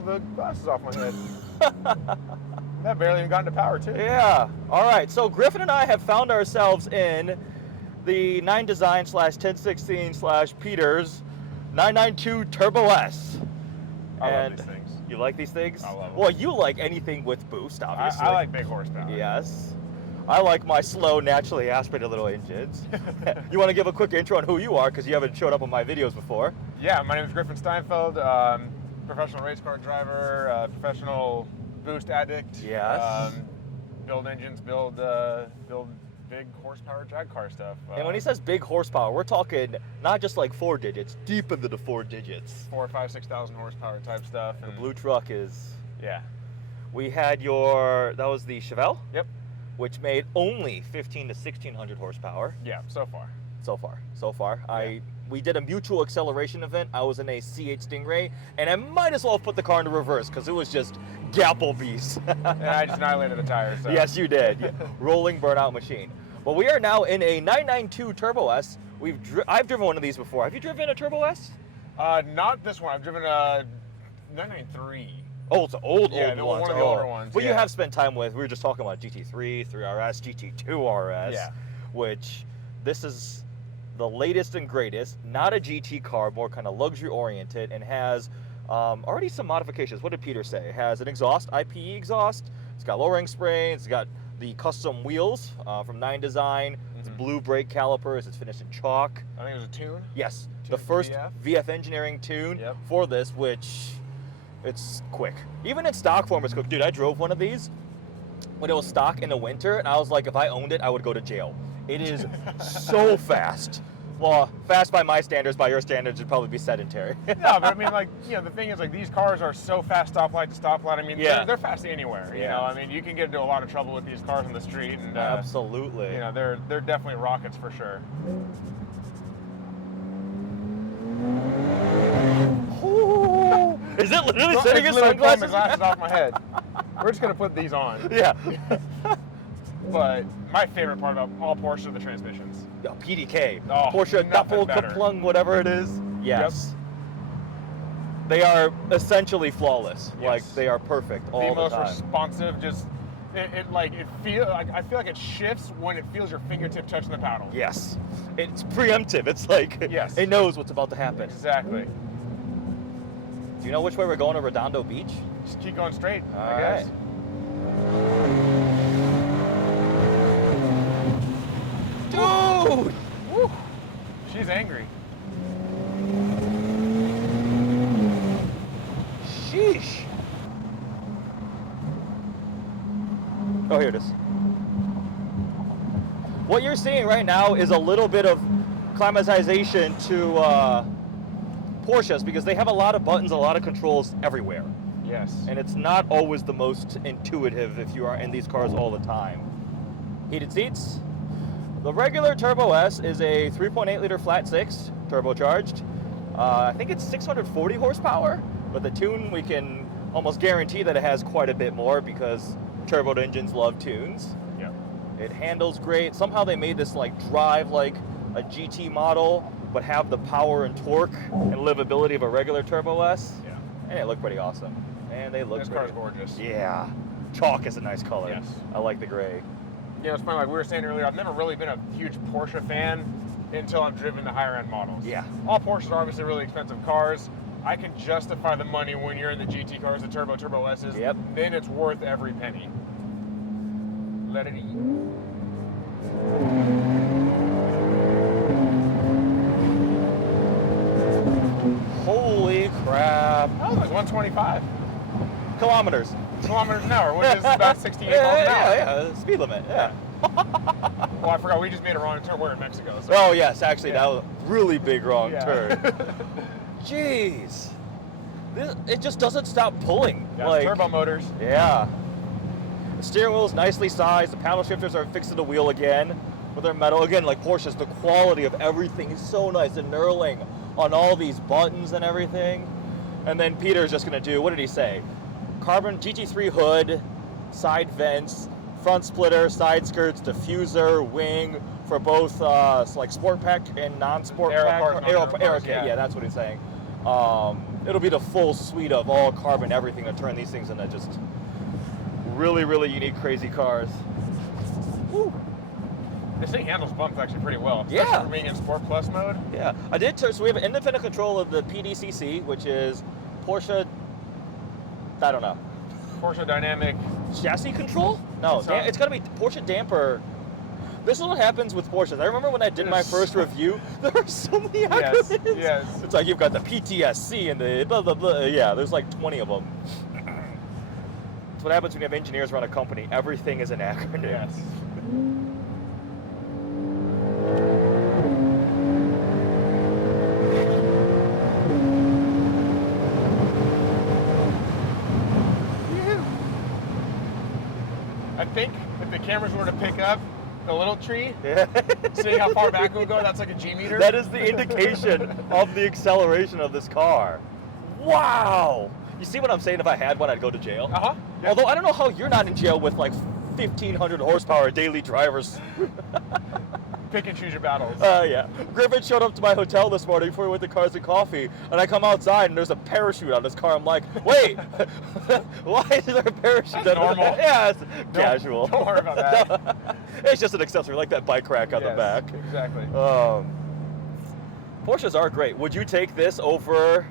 pulled the glasses off my head. That barely even got into power, too. Yeah. All right. So Griffin and I have found ourselves in the 9 Design / 1016 / Peters 992 Turbo S. I love these things. You like these things? I love them. Well, you like anything with boost, obviously. I like big horsepower. Yes. I like my slow, naturally aspirated little engines. You want to give a quick intro on who you are, because you haven't showed up on my videos before. Yeah, my name is Griffin Steinfeld. Professional race car driver, professional boost addict. Yes. Build engines, build big horsepower drag car stuff. And when he says big horsepower, we're talking not just like 4 digits, deep into the 4 digits. 4,000, 5,000, 6,000 horsepower type stuff. The blue truck is... Yeah. We had that was the Chevelle? Yep. Which made only 1,500 to 1,600 horsepower. Yeah, so far. Yeah. We did a mutual acceleration event. I was in a C8 Stingray, and I might as well have put the car into reverse because it was just Gapplebeast. And I just annihilated the tires. So. Yes, you did. Rolling burnout machine. Well, we are now in a 992 Turbo S. I've driven one of these before. Have you driven a Turbo S? Not this one. I've driven a 993. Oh, it's an old one of the older ones. But you have spent time with, we were just talking about GT3, 3RS, GT2 RS, yeah. Which this is the latest and greatest, not a GT car, more kind of luxury oriented, and has already some modifications. What did Peter say? It has an exhaust, IPE exhaust, it's got lowering springs, it's got the custom wheels from 9 Design, it's blue brake calipers, it's finished in chalk. I think it was a tune? Yes, Tune the first VF engineering tune yep. for this, which it's quick. Even in stock form, it's quick. Dude, I drove one of these when it was stock in the winter, and I was like, if I owned it, I would go to jail. It is so fast. Well, fast by my standards, by your standards, it'd probably be sedentary. Yeah, but I mean, like, you know, the thing is, like, these cars are so fast stoplight to stoplight. I mean, they're fast anywhere. You know, I mean, you can get into a lot of trouble with these cars on the street, and absolutely. You know, they're definitely rockets for sure. Ooh. Is it literally setting his sunglasses? sunglasses? My glasses off my head. We're just gonna put these on. Yeah. But my favorite part about all Porsche are the transmissions. Yeah, PDK. Oh, Porsche Doppelkupplung, whatever it is. Yes. Yep. They are essentially flawless. Yes. Like, they are perfect all the time. The most responsive, just, I feel like it shifts when it feels your fingertip touching the paddle. Yes. It's preemptive. It's like, it knows what's about to happen. Exactly. Do you know which way we're going to Redondo Beach? Just keep going straight, I guess. Dude! Woo. She's angry. Sheesh. Oh, here it is. What you're seeing right now is a little bit of climatization to Porsches, because they have a lot of buttons, a lot of controls everywhere. Yes. And it's not always the most intuitive if you are in these cars all the time. Heated seats. The regular Turbo S is a 3.8 liter flat 6 turbocharged. I think it's 640 horsepower, but the tune, we can almost guarantee that it has quite a bit more because turbo engines love tunes. Yeah. It handles great. Somehow they made this like drive like a GT model, but have the power and torque and livability of a regular Turbo S. Yeah. And it looked pretty awesome. And they look This car's gorgeous. Yeah. Chalk is a nice color. Yes. I like the gray. Yeah, it's funny, like we were saying earlier, I've never really been a huge Porsche fan until I've driven the higher end models. Yeah. All Porsches are obviously really expensive cars. I can justify the money when you're in the GT cars, the Turbo S's. Yep. Then it's worth every penny. Let it eat. Holy crap. That was like 125 kilometers an hour, which is about 68 miles an hour. Yeah, speed limit, yeah. Well, I forgot, we just made a wrong turn. We're in Mexico. So. Oh, yes, actually, that was a really big wrong turn. Jeez. It just doesn't stop pulling. Yeah, like, turbo motors. Yeah. The steering wheel is nicely sized. The paddle shifters are fixed to the wheel again with their metal. Again, like Porsche's, the quality of everything is so nice. The knurling on all these buttons and everything. And then Peter's just going to do, what did he say? Carbon GT3 hood, side vents, front splitter, side skirts, diffuser, wing for both like sport pack and non-sport pack. Aero, yeah, that's what he's saying. it'll be the full suite of all carbon everything to turn these things into just really, really unique, crazy cars. Woo. This thing handles bumps actually pretty well, especially Yeah. for being in Sport Plus mode. Yeah, I did. So we have an independent control of the PDCC, which is Porsche. I don't know. Porsche Dynamic. Chassis control? No, it's gonna be Porsche damper. This is what happens with Porsches. I remember when I did my first review, there were so many acronyms. Yes. It's like you've got the PTSC and the blah blah blah. Yeah, there's like 20 of them. That's what happens when you have engineers run a company. Everything is an acronym. Yes. I think if the cameras were to pick up the little tree, seeing how far back it would go, that's like a G meter. That is the indication of the acceleration of this car. Wow! You see what I'm saying? If I had one, I'd go to jail. Uh-huh. Yep. Although I don't know how you're not in jail with like 1,500 horsepower daily drivers. Pick and choose your battles. Yeah. Griffin showed up to my hotel this morning before we went to Cars and Coffee, and I come outside and there's a parachute on this car. I'm like, wait, why is there a parachute? That's normal. Yeah, it's casual. Don't worry about that. It's just an accessory, like that bike rack on the back. Exactly. Porsches are great. Would you take this over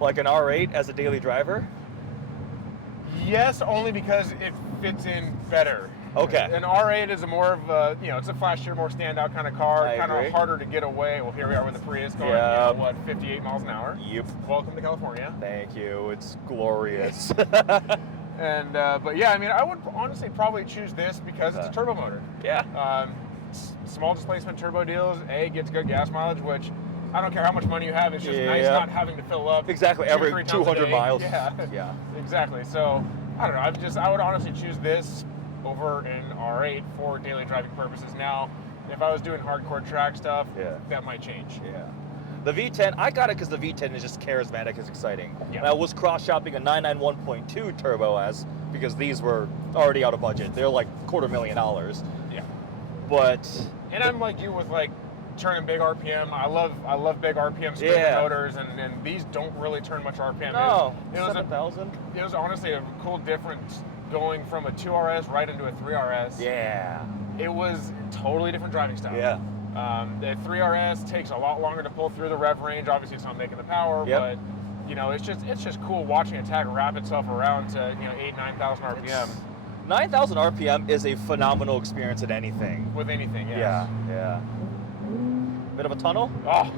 like an R8 as a daily driver? Yes, only because it fits in better. Okay. An R8 is a more of a, it's a flashier, more standout kind of car. I Kind agree. of harder to get away. Well, here we are with the Prius going, Yep. 58 miles an hour. Yep. Welcome to California. Thank you. It's glorious. And but yeah, I mean, I would honestly probably choose this because it's a turbo motor. Yeah. Small displacement turbo deals. Gets good gas mileage, which I don't care how much money you have. It's just nice not having to fill up. Exactly. Every 200-3 times a 200 day. miles. Yeah. Yeah. Exactly. So I don't know. I would honestly choose this over an R8 for daily driving purposes. Now, if I was doing hardcore track stuff, that might change. Yeah. The V10, I got it because the V10 is just charismatic, it's exciting. Yeah. And I was cross-shopping a 991.2 Turbo S because these were already out of budget. They're like $250,000. Yeah. But And I'm like you with like turning big RPM. I love big RPM sprint motors, and these don't really turn much RPM. no, it was 7,000. It was honestly a cool difference going from a 2RS right into a 3RS. Yeah. It was totally different driving style. Yeah. The 3RS takes a lot longer to pull through the rev range. Obviously, it's not making the power, but it's just cool watching a tag wrap itself around to 9,000 RPM. 9,000 RPM is a phenomenal experience at anything. With anything, yes. Yeah. Bit of a tunnel. Oh,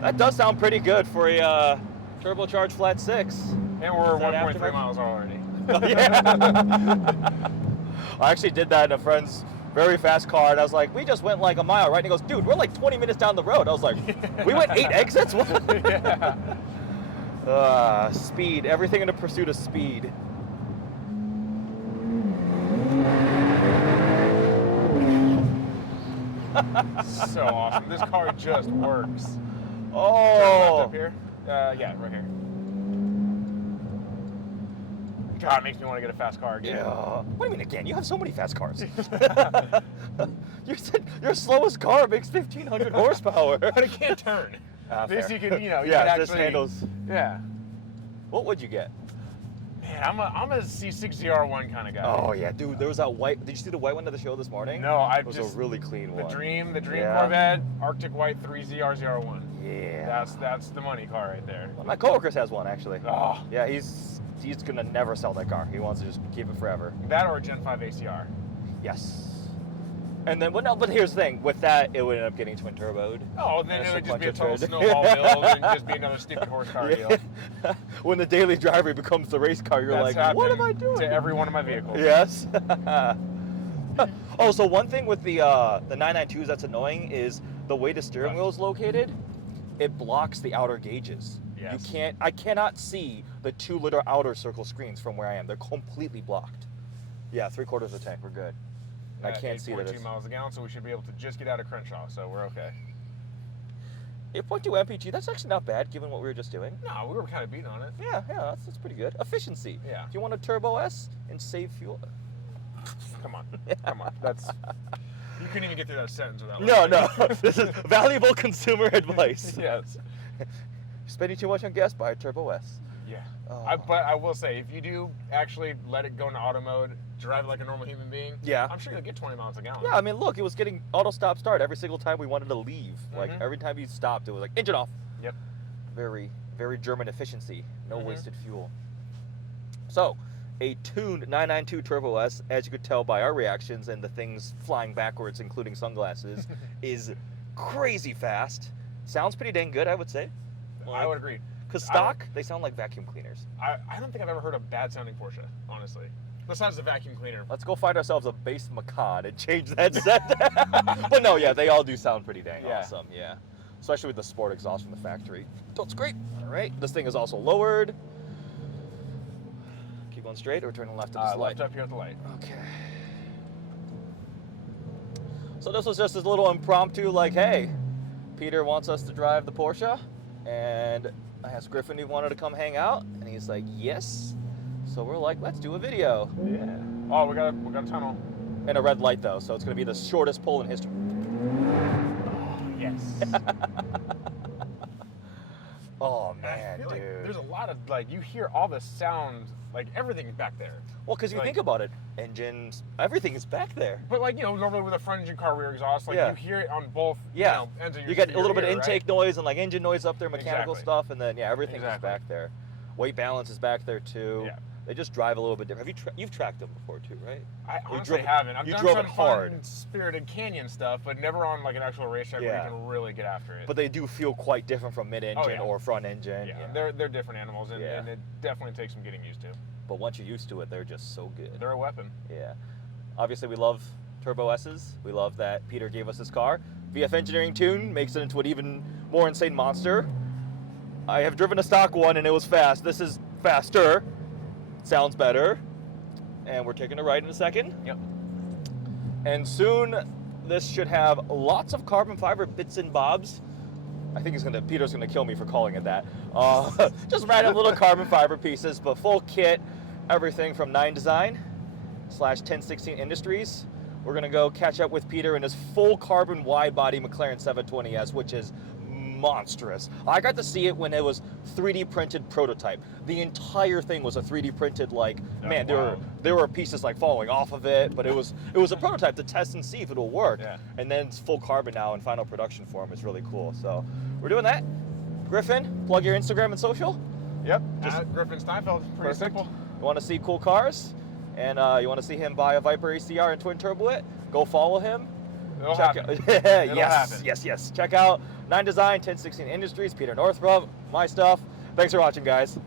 That does sound pretty good for a turbocharged flat six. and we're Is that 1.3 aftermarket? miles already. I actually did that in a friend's very fast car, and I was like, we just went like a mile, right? And he goes, dude, we're like 20 minutes down the road. I was like, we went 8 exits? Yeah. Speed, everything in the pursuit of speed. So awesome. This car just works. Turn left Oh, up here. Yeah, right here. God, it makes me want to get a fast car again. yeah. What do you mean again? You have so many fast cars. You said your slowest car makes 1,500 horsepower. But it can't turn. This fair. you can, you can Yeah, actually. this handles. Yeah. What would you get? Man, I'm a C6 ZR1 kind of guy. Oh yeah, dude. There was that white. Did you see the white one at the show this morning? No, It was a really clean the one. Dream Yeah. Corvette, Arctic White 3ZR ZR1. Yeah. That's the money car right there. Well, my coworker has one actually. Oh, Yeah, he's gonna never sell that car. He wants to just keep it forever. that or a Gen 5 ACR. Yes. And then, but here's the thing. With that, it would end up getting twin turboed. Oh, then That's it would a just be a bunch total of snowball build and just be another stupid horsepower deal. When the daily driver becomes the race car, you're That's like, what am I happening doing? to every one of my vehicles. Yes. Oh, so one thing with the 992s that's annoying is the way the steering wheel is located, it blocks the outer gauges. Yes. I cannot see the 2-liter outer circle screens from where I am. They're completely blocked. Yeah, 3/4 of the tank, we're good. I can't see that 8.2 it's miles a gallon, so we should be able to just get out of Crenshaw, so we're okay. 8.2 MPG. That's actually not bad given what we were just doing. No, we were kind of beating on it. Yeah, that's pretty good. Efficiency. Yeah. Do you want a Turbo S and save fuel? Come on. That's. You couldn't even get through that sentence without. No. This is valuable consumer advice. Yes. Spending too much on gas, buy a Turbo S. Yeah. Oh. But I will say, if you do actually let it go into auto mode, drive like a normal human being, Yeah. I'm sure you'll get 20 miles a gallon. Yeah, I mean, look, it was getting auto stop start every single time we wanted to leave. Like, Mhm. every time you stopped, it was like, engine off. Yep. Very, very German efficiency. No Mhm. wasted fuel. So, a tuned 992 Turbo S, as you could tell by our reactions and the things flying backwards, including sunglasses, is crazy fast. Sounds pretty dang good, I would say. I would agree. Because stock, they sound like vacuum cleaners. I don't think I've ever heard a bad sounding Porsche, honestly. Besides the vacuum cleaner. Let's go find ourselves a base Macan and change that set. But no, yeah, they all do sound pretty dang awesome, yeah. Especially with the sport exhaust from the factory. That's great. All right, this thing is also lowered. Keep going straight or turning left at this light? Left up here at the light. Okay. So this was just a little impromptu, like, hey, Peter wants us to drive the Porsche, and I asked Griffin if he wanted to come hang out, and he's like, yes. So we're like, let's do a video. Yeah. Oh, we got a tunnel. And a red light though, so it's gonna be the shortest pull in history. Oh, yes. Oh man, I feel dude. like there's a lot of, like, you hear all the sound, like, everything's back there. Well, because you like, think about it, engines, everything is back there. But, like, you know, normally with a front engine car rear exhaust, like, Yeah. you hear it on both ends of your You get a little bit of ear, intake right? noise and like engine noise up there, mechanical Exactly. stuff, and then everything is Exactly. back there. Weight balance is back there too. Yeah. They just drive a little bit different. You've tracked them before too, right? I You honestly drove- haven't. I've you done drove some it hard. fun spirited canyon stuff, but never on, like, an actual racetrack where Yeah. you can really get after it. But they do feel quite different from mid-engine yeah. or front engine. yeah, they're different animals, and, Yeah. and it definitely takes some getting used to. But once you're used to it, they're just so good. They're a weapon. Yeah. Obviously, we love Turbo S's. We love that Peter gave us this car. VF Engineering tune makes it into an even more insane monster. I have driven a stock one and it was fast. This is faster. Sounds better. And we're taking a ride in a second. Yep. And soon, this should have lots of carbon fiber bits and bobs. I think Peter's gonna kill me for calling it that. Just random little carbon fiber pieces, but full kit, everything from 9 Design / 1016 Industries. We're gonna go catch up with Peter in his full carbon wide body McLaren 720S, which is monstrous. I got to see it when it was 3D printed prototype. The entire thing was a 3D printed, like, man, there were pieces like falling off of it, but it was a prototype to test and see if it'll work. Yeah. And then it's full carbon now in final production form. It's really cool. So we're doing that. Griffin, plug your Instagram and social. Yep. Just- At Griffin Steinfeld. Pretty Perfect. simple. You want to see cool cars, and you want to see him buy a Viper ACR and twin turbo it, go follow him. It'll Check happen. out, happen. yes. Check out 9 Design, 1016 Industries, Peter Northrup, my stuff. Thanks for watching, guys.